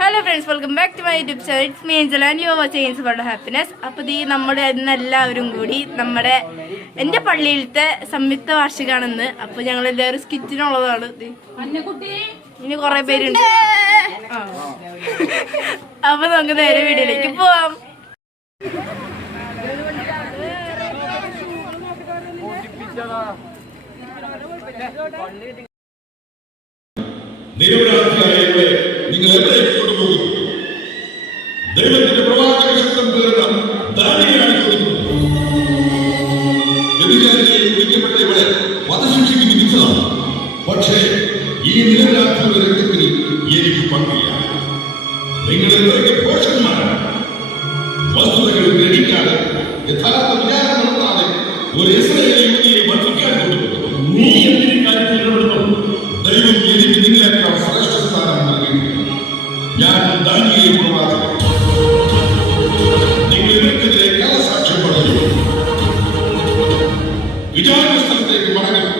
Hello friends welcome back to my YouTube channel it's me Angel and you watch Angel for happiness അപ്പോൾ ഈ നമ്മുടെ ഇന്ന് എല്ലാവരും കൂടി നമ്മുടെ എന്റെ പള്ളിയിലത്തെ സംയുക്ത വാർഷികമാണെന്ന് അപ്പോൾ ഞങ്ങൾ എല്ലാവരും സ്കിറ്റിനുള്ളതാണ്. ഇനി കുറേ പേരുണ്ട്. അപ്പോൾ നമുക്ക് നേരെ വീഡിയോയിലേക്ക് പോവാം. നിരപരാധിയായവരെ നിങ്ങൾ എവിടേക്ക് കൊണ്ടുപോകുന്നു ദൈവത്തിന്റെ പ്രവാചക ശബ്ദം തീർന്ന ദാനിയാണ് വിളിക്കപ്പെട്ട ഇവിടെ വധശിക്ഷയ്ക്ക് വിധിച്ചതാണ്. പക്ഷേ ഈ നിലനിൽക്കുന്ന രക്തത്തിൽ എനിക്ക് പങ്കില്ല. നിങ്ങൾ എന്തൊക്കെ പോഷന്മാരാണ് വസ്തുതകൾ ഗ്രഹിക്കാതെ യഥാർത്ഥ വിചാരം നടത്താതെ ഒരു ഇസ്രായേൽ വിചാരണ സ്ഥലത്തേക്ക് മടങ്ങണം.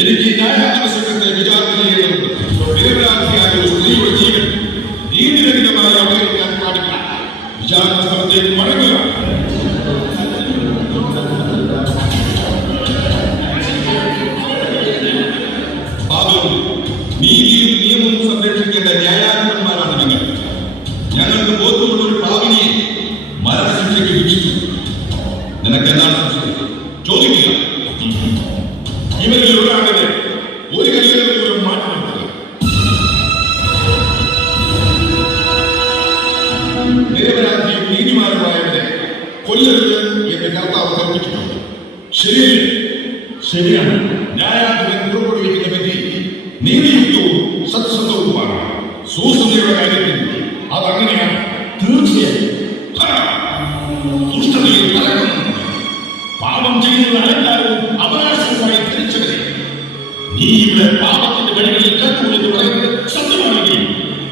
എനിക്ക് ന്യായാധിപ സംഘത്തെ വിചാരണ ചെയ്യേണ്ടതുണ്ട്. നിരപരാധിയായ ഒരു സ്ത്രീയുടെ ജീവൻ നീതിരഹിതമായി അവഗണിക്കാൻ പാടില്ല. വിചാരണ സ്ഥലത്തേക്ക് മടങ്ങുക നീതിയും നിയമവും സംരക്ഷിക്കേണ്ട ന്യായാധിപന്മാരാണ് നിങ്ങൾ ഞങ്ങൾക്ക് ബോധ്യമുള്ള ഒരു പാവിനിയെ മരണശിക്ഷയ്ക്ക് വിധിച്ചു. നിനക്ക് എന്താണ്? ചോദിക്കുക. കൊല്ലരുത് എന്ന് കർത്താവ് കൽപ്പിച്ചിട്ടുണ്ട്. ശരിയല്ലേ ശരിയാണ്. ന്യായാധിപൻ പുറപ്പെടുവിക്കുന്ന വിധി നീതിയുക്തവും സത്യസന്ധവുമാണ്. സൂസനയുടെ കാര്യത്തിൽ അതങ്ങനെയാണ് തീർച്ചയായും! ദുഷ്ടതയിൽ കലക്കുന്നു പാപം ചെയ്യുന്ന അലങ്കാരവും അവകാശവുമായി തിരിച്ചവരെ. നീ ഇവിടെ പാപത്തിന്റെ വഴികളിൽ കണ്ടു എന്ന് പറയുന്നത് സത്യമാണെങ്കിൽ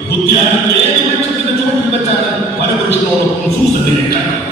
ബുദ്ധിയാനത്തെ ഏത് വൃക്ഷത്തിന്റെ ചുവട്ടിൽ വെച്ചാണ് പരപുരുഷനോടൊപ്പം സൂസനെ കണ്ടത്.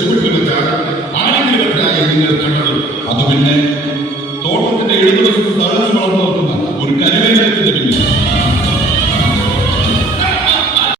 ചൂടുപിടിച്ചാണ് ആരെങ്കിലും നിങ്ങൾ കണ്ടത് അത് പിന്നെ തോട്ടത്തിന്റെ എഴുപത്